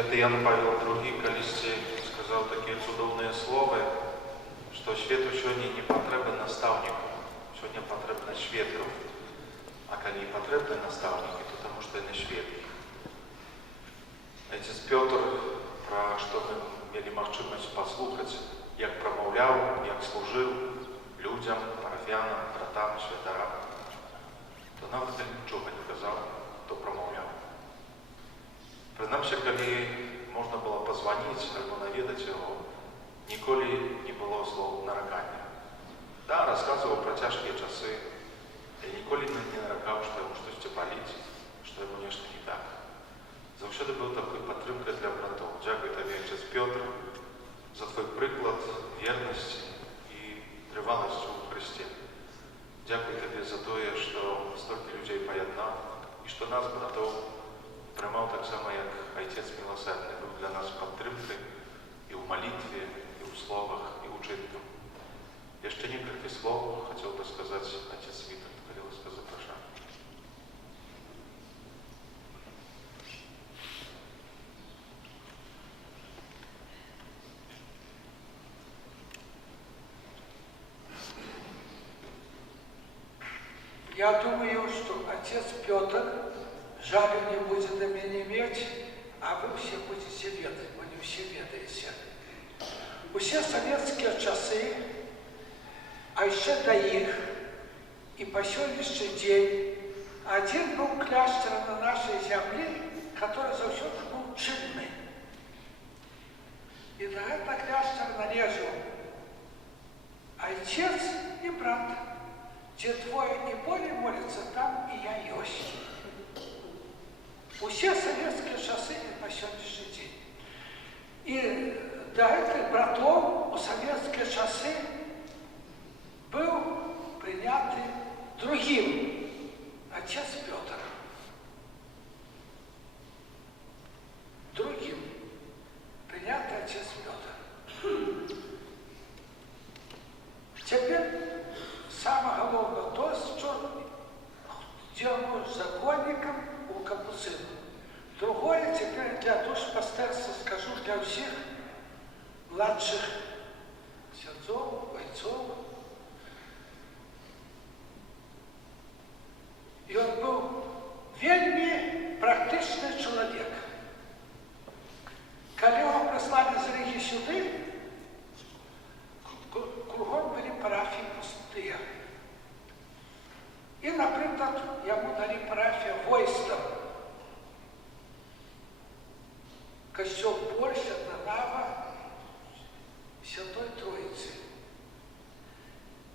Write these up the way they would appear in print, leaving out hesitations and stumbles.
Святый Ян Павел II колісьці сказаў такія цудоўныя словы, што свету сёння не патрэбны настаўніку, сёння патрэбны светлу. А калі і патрэбны настаўнікі, то таму што яны светлі. Отец Пётр, пра што мы мелі магчымасць паслухаць, як прамаўляў, як служыў людзям, парафіянам, братам, святарам, то нават нічога не казаў, то прамаўляў. Прынамсі, калі можна было пазваніць альбо наведаць яго, ніколі не было слоў наракання. Да, расказваў пра цяжкія часы, і ніколі не наракаў, што яму штосьці баліць, што яму нешта не так. Заўсёды быў такой падтрымкай для братоў. Дзякуй табе, отец Пётр, за твой прыклад вернасці і трываласці ў Хрысце. Дзякуй табе за тое, што столькі людзей паяднаў, і што нас, братоў, прымаў таксама, як Айцец міласэрны, быў для нас падтрымкай і ў малітве, і ў словах, і ў чынках. Яшчэ некалькі слоў хацеў бы сказаць отец Вітальд, калі ласка, запрашаю. Я думаю, что отец Петр жалю не будет на меня иметь, а вы все будете ведать, вы не все ведаете. Усе советские часы, а еще до их, и по сегодняшний день, один был кляштер на нашей земле, который завсёды был чинный. И на это кляштер нарежу отец и брат. Где двое и более молятся, там и я есть. Усе советские часы и по сегодняшний день. И до этих братов у советские часы был принятый другим отец Петр. Другим принятый отец Петр. Теперь самое главное то, что делаю законником у капуцинов. Другое теперь для душпастерства скажу для всех младших сердцов, бойцов. И он был вельми практичный человек. Когда его прислали из Риги сюда, кругом были парафии пустые. И, например, ему дали парафия Войста. Костел Польща, Донава, Святой Троицы.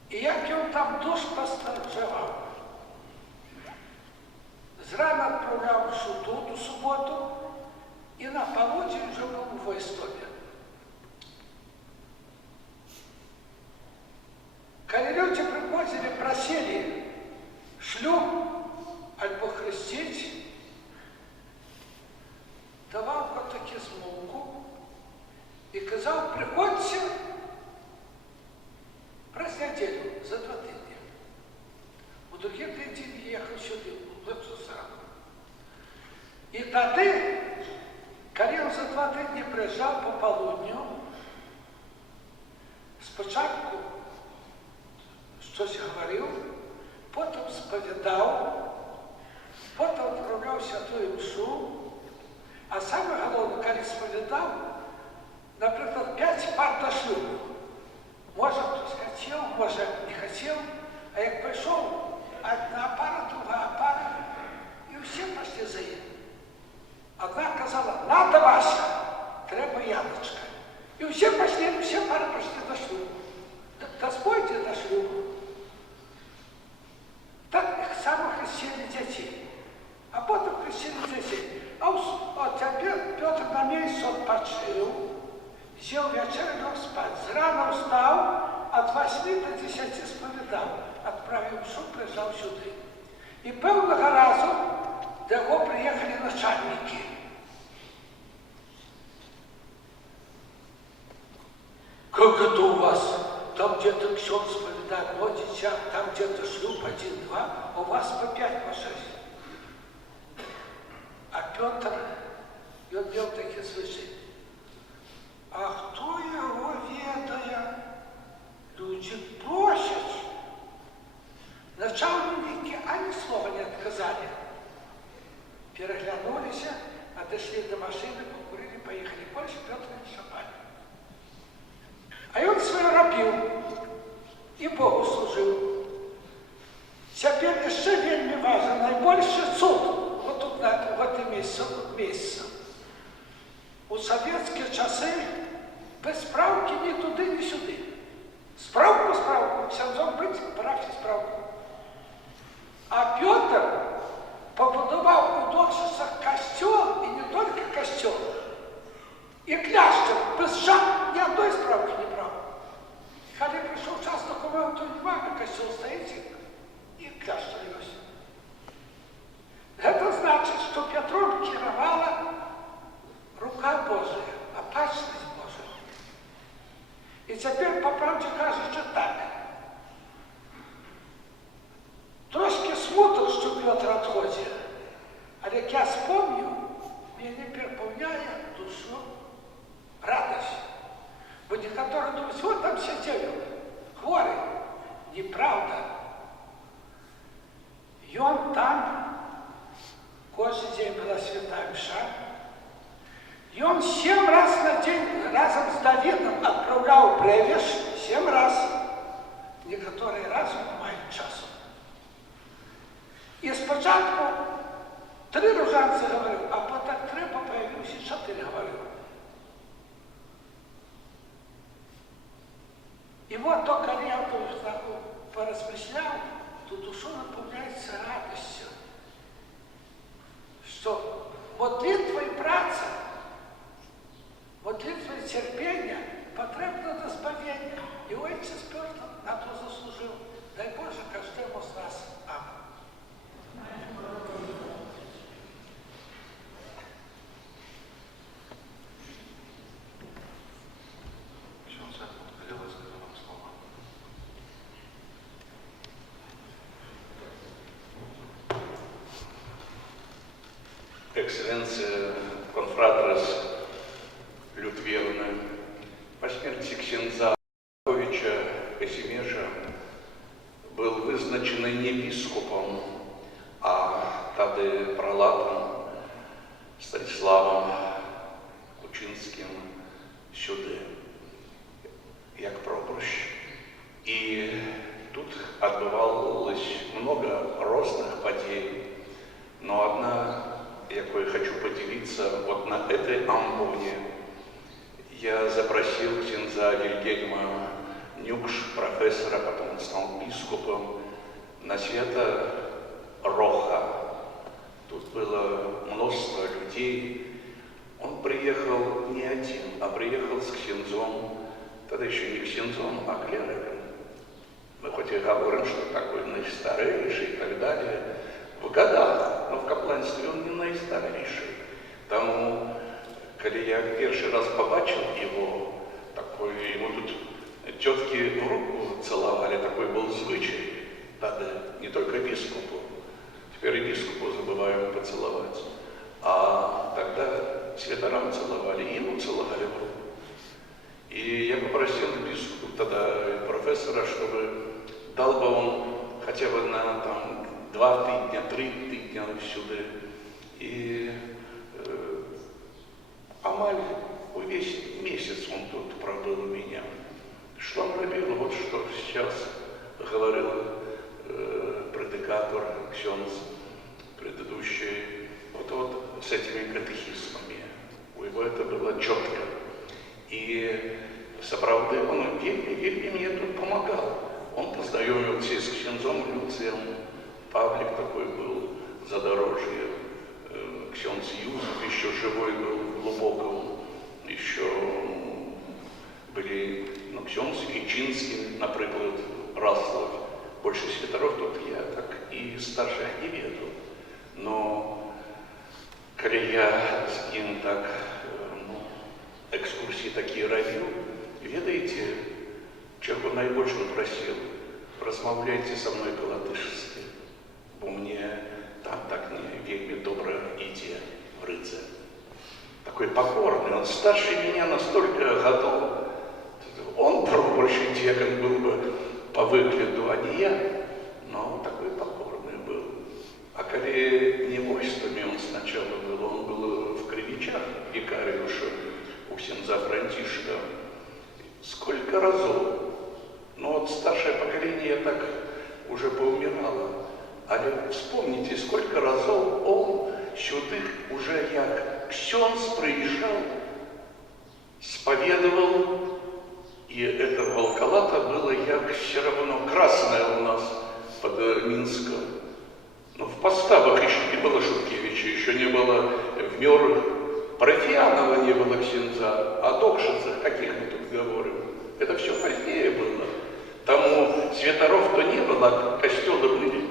И як он там душпастерствовал. Зрана отправлял в суду ту суботу, и на полудень уже был в Войстове. Когда люди приходили, просили шлюб, альбо хрестить, давал вот таки змовку и казал, приходьте раз неделю, за 2 тижні. У других тиждень ехал сюда, в Лепсусрану. И тогда, когда он за 2 тижні приезжал по полудню, спочатку щось говорив, потім сповідав, потім відправляв святую мшу, а саме головне, коли сповідав, наприклад, 5 пар до шлюбу. Може, хтось хотів, може, не хотів, а як прийшов, одна пара, друга пара, і всі пішли за ним. Одна казала, надо Вася, треба Яночка. І всі пішли, всі пари пішли до шлюбу. Да спойте до шлюбу. Так само хрестили детей. А потім хрестили детей. А тепер Петр на місці відпочив, сів вечір, лег спати. Зрано встав, від 8 до 10 сповідав. Відправив мшу, приїжджав сюди. І певного разу до його приїхали начальники. Как это у вас? Там где-то ксёнз споведает родича, там где-то шлюб 1-2, а у вас по 5, по 6. А Петр, и он вел такие свои переглянулись, отошли до машины, покурили, поехали. Больше Петр не шапали. А ён свое робил и Богу служил. Теперь еще вельми важно, наибольший цуд вот тут в этом месяце. У советские часы без справки ни туди, ни сюди. Справку, ксяндзом быть, парафії справку. А Петр побудував у Доржицах костел, и не только костел, и кляштер, без ни одной справки не брал. Когда пришел час документу, немного костел стоит, и кляштер есть. Это значит, что Петром кировала рука Божия, опасность Божия. И теперь, по правде кажется, так. Трошки смуток, что Петр отходит, а як я вспомню, меня переполняет душу радость. Бо некоторые думают, вот там сидели, хворый. Неправда. И он там, каждый день была святая мша, и он 7 раз на день разом с Давидом отправлял бревеш, 7 раз. Некоторые раз не мають часу. І спочатку 3 ружанці говорив, а потім 3 появився 4 говорив. И вот то, когда я поразмышлял, то душа наполняется радостью, что молитва и праца, молитва и терпение потребно до спасения. И отец Петр на то заслужил. Дай Боже каждому из нас. Аминь. Экселленция конфратрес Людвевна, по смерти ксенза Ковича Касимежа был вызначен не епископом, а тады пролатом Станиславом Кучинским сюды, як пропущ. И тут отбывалось много разных подей, но одна, якой хочу поделиться, вот на этой амбоне я запросил ксенза Вильгельма Нюкш, профессора, потом он стал бископом, на свято Роха. Тут было множество людей. Он приехал не один, а приехал с ксензом, тогда еще не ксензом, а клериком. Мы хоть и говорим, что такой наистарейший и так далее, в годах, но в капланстве он не наистарейший. Тому, когда я первый раз побачил его, такой, ему тут тетки в руку целовали, такой был звычай. Тогда не только бископу, теперь и бископу забываем поцеловать, а тогда святорам целовали, и ему целовали в руку. И я попросил бископа, тогда профессора, чтобы дал бы он хотя бы на там 2 тижня, 3 тижня сюда. И амаль весь месяц он тут пробыл у меня. Что он робил? Вот что сейчас говорил предикатор Ксенц предыдущий. Вот с этими катехизмами. У него это было четко. И соправды он вельми мне тут помогал. Он познакомился с ксензом Люцием. Павлик такой был, Задорожье. Ксенц Юзеф еще живой был, глубокого. Еще были, ксенц Ічинський, например, Раслав. Больше святоров тут я так и старших не веду. Но когда я с ним так, экскурсии такие робил, ведаете, чего наибольше просил, размовляйте со мной по-латышски, бо мне там так не вельми добра идея в рыце. Такой покорный, он старше меня на столько годов. Он больше дьякон был бы по выгляду, а не я, но такой покорный был. А когда не войствами он сначала ксенз приезжал, исповедовал, и это волколата было як все равно красное у нас под Минском. Но в поставах еще не было Шуткевича, еще не было в Мёрах, Парафиянова не было ксенза, о Докшицах каких мы тут говорим. Это все позднее было. Тому святаров-то не было, костелы были.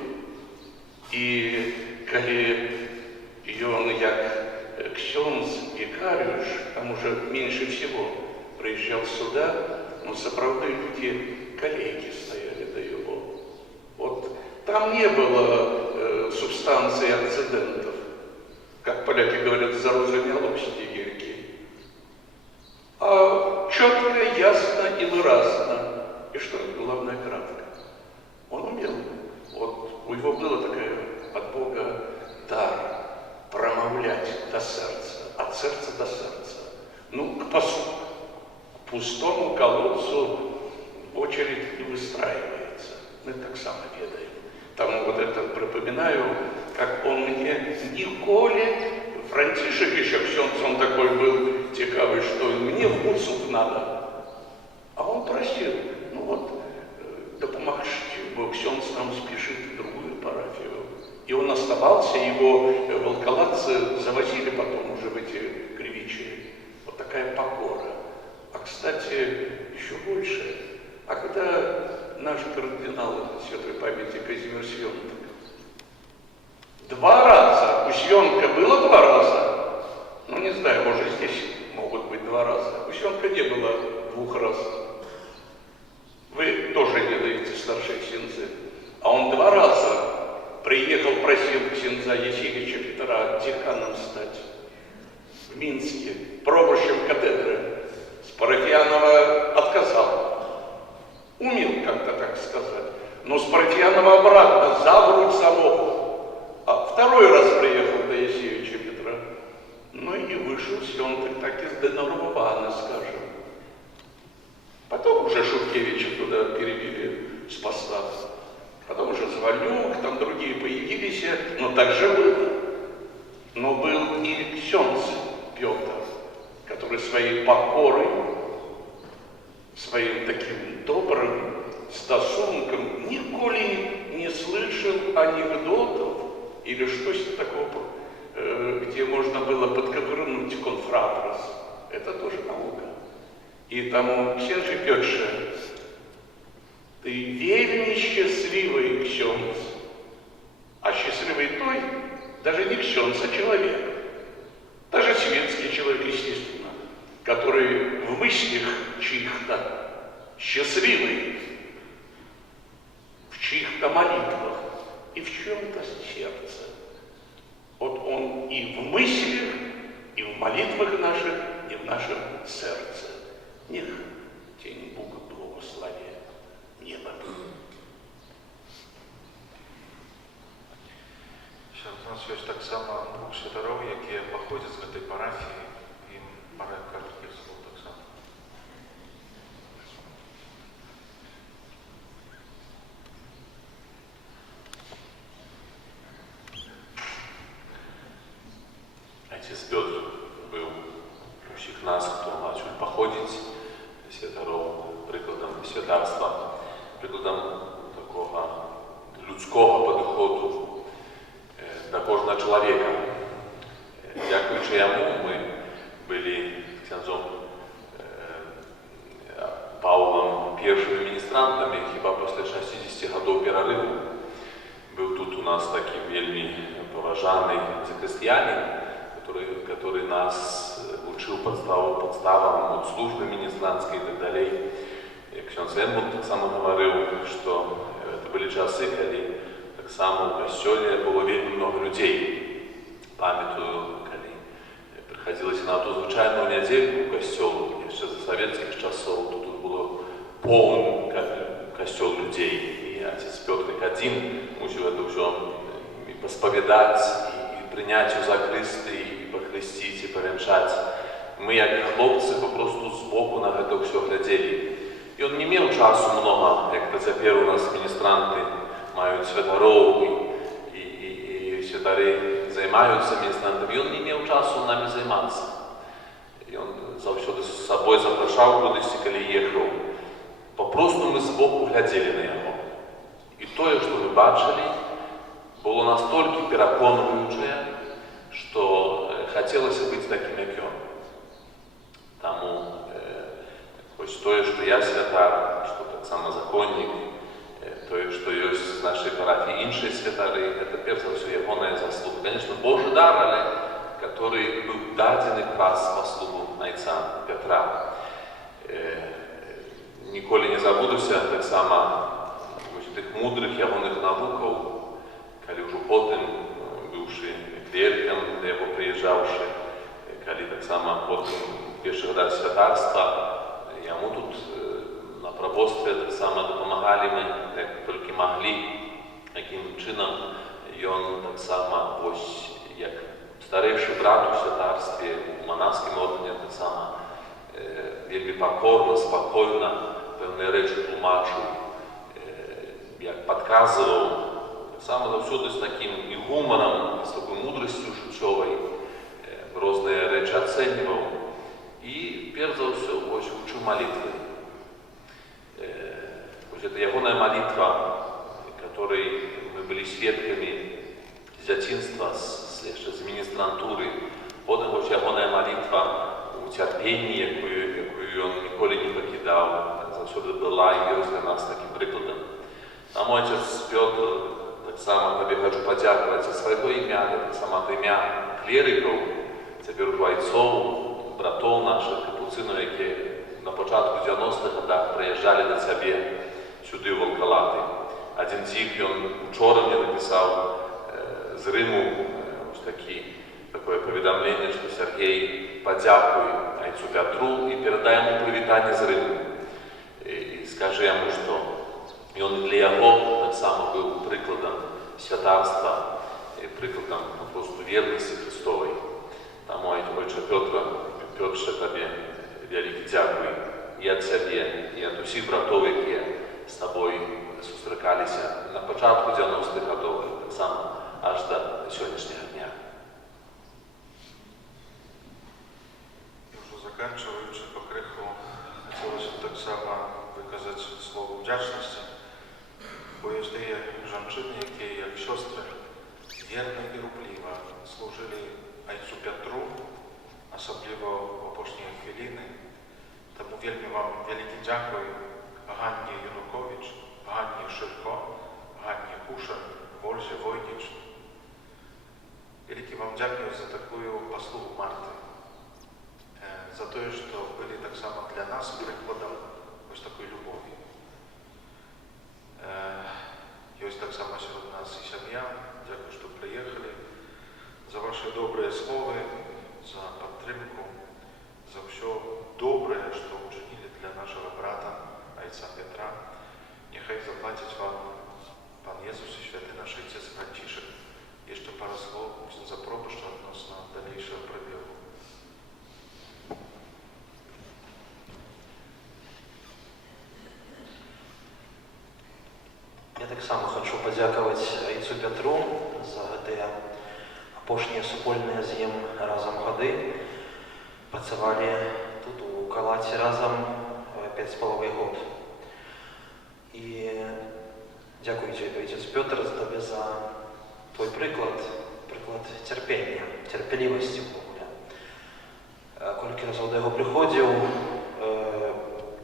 И коли он як ксенз викариуш, там уже меньше всего приезжал сюда, но сапраўды люди коллеги стояли до его. Вот там не было субстанции акцидентов, как поляки говорят, зарозумелости гирки. А четко, ясно и выразно. И что главное, кратко. Он умел. Вот у него было такое от Бога дар промовлять до сердца, от сердца до сердца. Ну, к пустому колодцу очередь не выстраивается. Мы так само ведаем. Там вот это припоминаю, как он мне николи, Франтишек еще ксенц, он такой был цікавый, что мне в Гуцул надо. А он просил, ну вот, допомагайте, бо ксенц нам спешит в другую парафию. И он оставался, его волколадцы завозили потом уже в эти Кривичи. Вот такая покора. А, кстати, еще больше. А когда наш кардинал святой памяти Казимир Свёнток 2 раза, у Свёнка было 2 раза, ну не знаю, может здесь могут быть 2 раза, у Свёнка не было 2 раз. Вы тоже ведаете, старшие ксензы. А он 2 раза приехал, просил ксенза Есевича Петра деканом стать в Минске, пробующим катедры. С Парафиянова отказал. Умел как-то так сказать. Но с Парафиянова обратно, за грудь самого. А 2-й раз приехал до Есевича Петра. Ну и вышел Свёнток так из денормована, скажем. Потом уже Шуткевича туда перевели с поста. Потом уже Звонюк, там другие появились, но так же было. Но был и ксенц Петр, который своей покорой, своим таким добрым стосунком николи не слышал анекдотов или что-то такого, где можно было подковырнуть конфратрас. Это тоже наука. И тому ксенже Петше, ты вельми счастливый ксенц, а счастливый той, даже не ксенц, а человек, даже светский человек, естественно, который в мыслях чьих-то счастливый, в чьих-то молитвах и в чем-то сердце. Вот он и в мыслях, и в молитвах наших, и в нашем сердце. Нех тень Бога благословия неба. У нас есть так само 2 святаров, які походять з этой парафії, їм пора кілька слов так само. Отец Петр был у всех нас, кто начал походить, святаров, прикладом святарства, прикладом такого людського підходу до кожного чоловіка. Дякуючи йому, ми були ксензом Павлом першими міністрантами, хіба після 60 років перериву. Був тут у нас такий вельми поважаний закрестьянин, который нас учил подставам от службы министрантской и так далее. Ксенз Энмут так само говорил, что это были часы, когда так само в костеле было вельми много людей. Памятую, когда приходилось на ту звичайную неделю в костел, еще за советских часов, тут было полный костел людей. И отец Петр как один мусил это все посповедать и принять у закрысты, и похрестить, и повенчать. Мы, как хлопцы, попросту сбоку на это все глядели. И он не имел часу много, как то теперь у нас министранты мают святаров, и святари займаюцца міністрантамі, ён не меў часу намі займацца. Ён заўсёды з сабой запрашаў кудысьці, калі ехаў. Папросту мы збоку глядзелі на яго. І тое, што мы бачылі, было настолькі пераконваючае, што хацелася быць такім, як ён. Таму вось тое, што я святар, што таксама законнік, тое, што ёсць з нашай парафіі іншыя святары, гэта перш за ўсё ягоная заслуга. Конечно, Божы дар, але который быў дадзены праз паслугу айца Пятра. Ніколі не забудуся таксама тых мудрых ягоных навукаў, калі ўжо потым, быўшы клеркам, да яго прыязджаўшы, калі таксама потым першы год святарства, яму тут на прабостве таксама дапамагалі мы, як толькі маглі, якім чынам ён таксама вось як старэйшы брат у святарстве, у манаскім ордэне таксама вельмі пакорна, спакойна пэўныя рэчы тлумачыў, як падказваў, таксама заўсёды з такім і гумарам, з такой мудрасцю жыццёвай, розныя рэчы ацэньваў. И, перш за ўсё, вось учыў малітвы. Вось это ягоная молитва, которой мы были сведками з дзяцінства, яшчэ з міністрантуры. Потым вось ягоная молитва у цярпенні, якую ён ніколі не пакідаў, заўсёды была і ёсць для нас такім прыкладам. А мой отец Пётр таксама табе хачу падзякаваць за свайго імя, таксама ад імя клерыкаў, цяпер ужо айцоў, братоў нашых, капуцынаў, якія на пачатку 90-х годах прыязджалі да цябе сюды ў Валкалаты. Адзін з іх ён учора мне напісаў з Рыму такое паведамленне, што Сергей, падзякуй айцу Пятру і перадай яму прывітанне з Рыму. І скажы яму, што ён для яго таксама быў прыкладам святарства, прыкладам папросту вернасці Христовай. Таму айча Пётрze, табе вялікі дзякуй і ад цябе, і ад усіх братоў, якія з табой сустракаліся на пачатку 90-х гадоў, таксама аж да сённяшняга дня. І ўжо заканчваючы пакрыху, хацелася таксама выказаць слово удзячнасці, бо ёсць тыя жанчыны, якія, як сёстры, верна і рупліва служылі айцу Пятру, асабліва ў апошнія хвіліны. Таму вельмі вам вялікі дзякуй Ганні Янукович, Ганні Шырко, Ганні Кушар, Ользе Войніч. Вялікі вам дзякуй за такую паслугу Марты, за тое, што былі таксама для нас прыкладам вось такой любові. Ёсць таксама сярод нас і сям'я. Дзякуй, што прыехалі, за ваши добрыя словы, за падтрымку, за ўсё добрае, што ўчынілі для нашага брата, айца Пятра. Нехай заплаціць вам Пан Езус і святы наш Айцец Францішак. Яшчэ пара слоў за пропушча адносна далейшага прабегу. Я таксама хачу падзякаваць айцу Пятру за гэтыя апошнія супольныя з ім разам гады. Працавалі тут у Калаце разам 5,5 год. І дзякуй айцец Пётр за табе за твой прыклад цярпення, цярпелівасці ўвогуле. Колькі разоў да яго прыходзіў,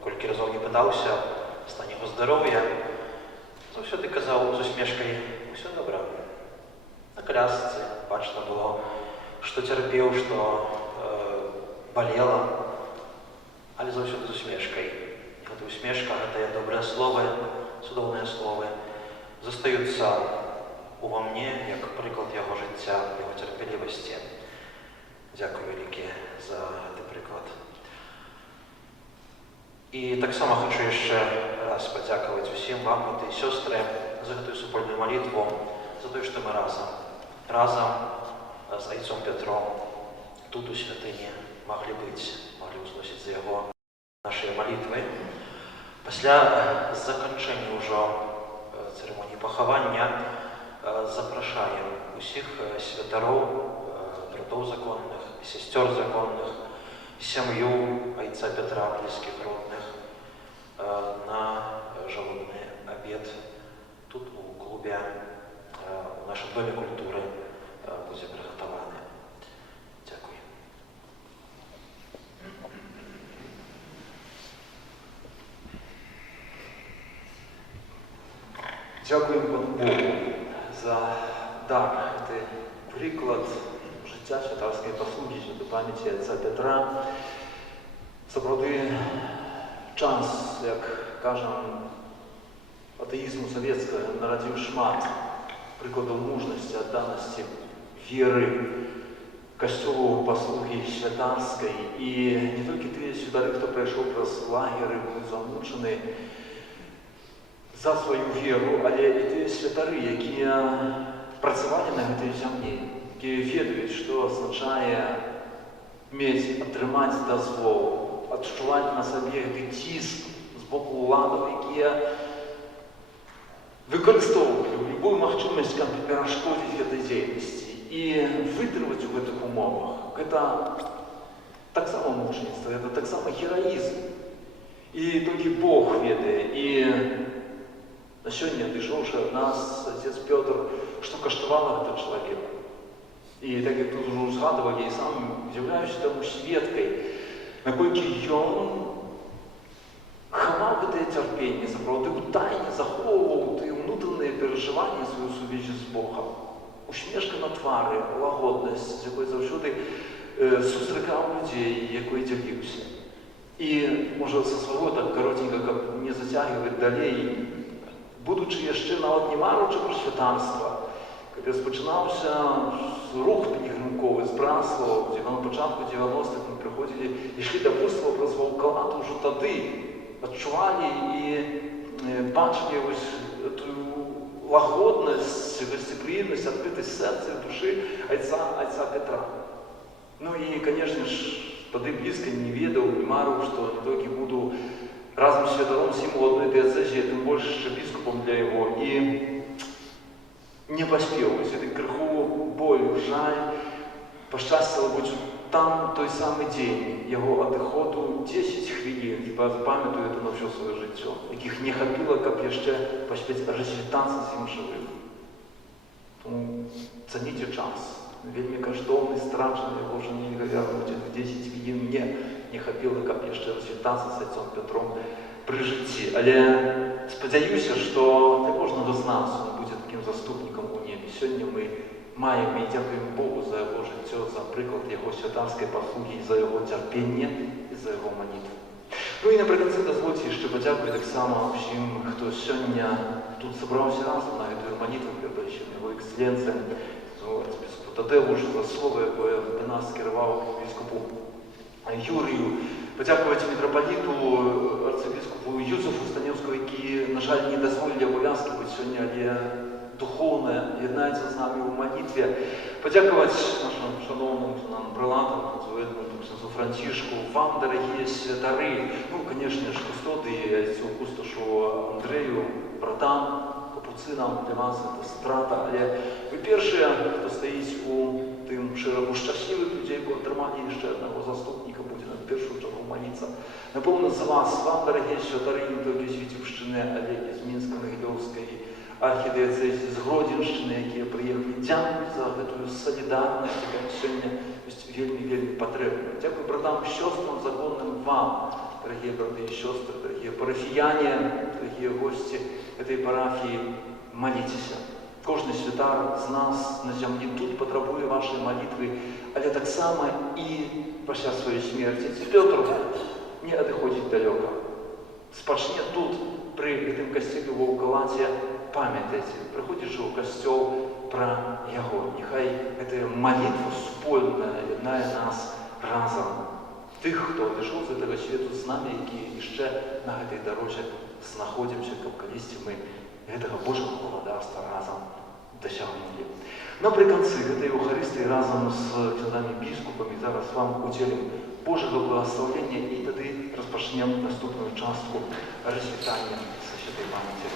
колькі разоў не пытаўся стан яго здароўя, заўсёды казаў з усмешкай: усё добра. На колясцы бачна было, што цярпеў, што балела, але заўсёды з усмешкай. Гэта усмешка, гэтыя добрыя словы, цудоўныя словы застаюцца ува мне як прыклад яго жыцця, яго цярпелівасці. Дзякуй вялікі за гэты прыклад. І таксама хачу яшчэ раз падзякаваць усім вам, браты і сёстры, за гэтую супольную малітву, за тое, што мы разам з айцом Пятром тут у святыні маглі быць, маглі ўзносіць за яго нашыя малітвы. Пасля заканчэння ўжо цырымоніі пахавання запрашаем усіх святароў, братоў законных, сестер законных, сям'ю айца Петра, блізкіх родных на жалобны абед тут у клубе, у нашым доме культуры будзе прыгатаваны. Дзякуй. Дякуємо Богу за дар, гэты прыклад жыцця святарскай паслугі до памяці отца Петра. Сапраўды час, як кажам, атэізму савецкага нарадзіў шмат прыкладаў мужнасці, адданасці, веры, касцёлу паслугі святарскай. І не толькі тыя святары, хто прайшоў праз лагеры, былі замучаны за сваю веру, але і тыя святары, якія працавалі на гэтай зямлі, якія ведаюць, што азначае мець, атрымаць дазвол, адчуваць на сабе гэты ціск з боку ўладаў, якія выкарыстоўвалі любую магчымасць, каб перашкодзіць гэтай дзейнасці і вытрымаць у гэтых умовах. Гэта таксама мучаніцтва, гэта таксама гераізм. І толькі Бог ведае. І на сёння, адышоўшы ад нас, отец Пётр, што каштавала гэта чалавек. І так як тут ужо узгадывалі, і сам з'яўляюся таму сведкай, наколькі ён хаваў гэтае цярпенне, сапраўды ў тайне захоўваў тыя ўнутраныя перажыванні сваю сувязі з Богам. Усмешка на твары, лагоднасць, з якой заўсёды сустракаў людзей, якой дзяліўся. І, можа, са свайго так каротенька, каб не зацягваць далей, будучы яшчэ нават не маручы пра святарства, каб я спачынаўся рух пілігрымковы з Браслава, дзе на пачатку 90-х мы прыходзілі, ішлі да Буслава праз Ваўкалат, ужо тады адчувалі і бачылі вось тую лагоднасць, гасцепрыемнасць, адкрытасць сэрца і душы айца Петра. Ну і, канешне ж, тады блізка не ведаў, не марыў, што не толькі буду разам з святаром з ім у адной дыяцэзе, тым больш біскупам для яго. І не паспеў, вось гэты крыху болю, жаль, пашчасціла быць там той самы дзень яго адыходу 10 хвілін, хіба памятаю это на ўсё сваё жыццё, якіх не хапіла, каб яшчэ паспець развітацца з ім жывым. Тому цаніце час. Вельмі каштоўны, страчаны, яго ўжо нельга вярнуць. 10 хвілін мне не хапіла, каб яшчэ развітацца з отцом Петром пры жыцці. Але спадзяюся, што для кожнага з нас он будзе такім заступнікам у небе. Сёння мы маем і дзякуем Богу за яго жыццё, за прыклад яго святарскай паслугі, за яго цярпенне і за яго малітву. Ну і напрыканцы дазвольце яшчэ падзякую таксама ўсім, хто сёння тут сабраўся разам на гэтую малітву, перадачым яго эксцэленцыям, арцыбіскупу Тадеушу за слова, якое да нас скіраваў біскупу Юрію. Падзякаваць мітрапаліту, арцыбіскупу Юзефу Станеўскому, які, на жаль, не дазволілі абавязкі быць сёння, але духоўна яднаецца з намі ў малітве. Падзякаваць нашым шаноўным прылатам, князю Францішку, вам, дарагія святары, ну, канешне ж, кустодыі, айцу Кусташу Андрэю, братам, капуцынам, для вас гэта страта, але вы першыя, хто стаіць у тым шэрагу шчаслівых людзей, бо атрымалі яшчэ аднаго заступніка, будзе на першую чаргу маліцца. Напэўна, за вас, вам, дарагія святары, не толькі з Віцебшчыны, але і з Мінска-Магілёўскай архідыяцэзі, з Гродзеншчыны, якія прыехалі. Дзякуй за гэтую салідарнасць, якая сёння ёсць вельмі патрэбна. Дзякуй братам, сёстрам законным вам, дарагія браты і сёстры, дарагія парафіяне, дарагія госці этой парафіі, маліцеся. Кожны святар з нас на зямлі тут патрабуе вашай малітвы, але таксама і пасля сваёй смерці. Ці Пётр не адыходзіць далёка. Спачне тут, пры гэтым касцёле ва Ваўкалаце, памятайце, прыходзячы ў касцёл пра яго. Няхай гэтая малітва супольная яднае нас разам. Тых, хто адышоў з гэтага свету з намі, якія яшчэ на гэтай дарозе знаходзімся, каб калісьці мы гэтага Божага валадарства разам дасягнулі. Напрыканцы гэтай Еўхарыстыі разам з князамі біскупамі зараз вам удзелім Божага благасловення і тады распачнем наступную частку развітання са святой памяці.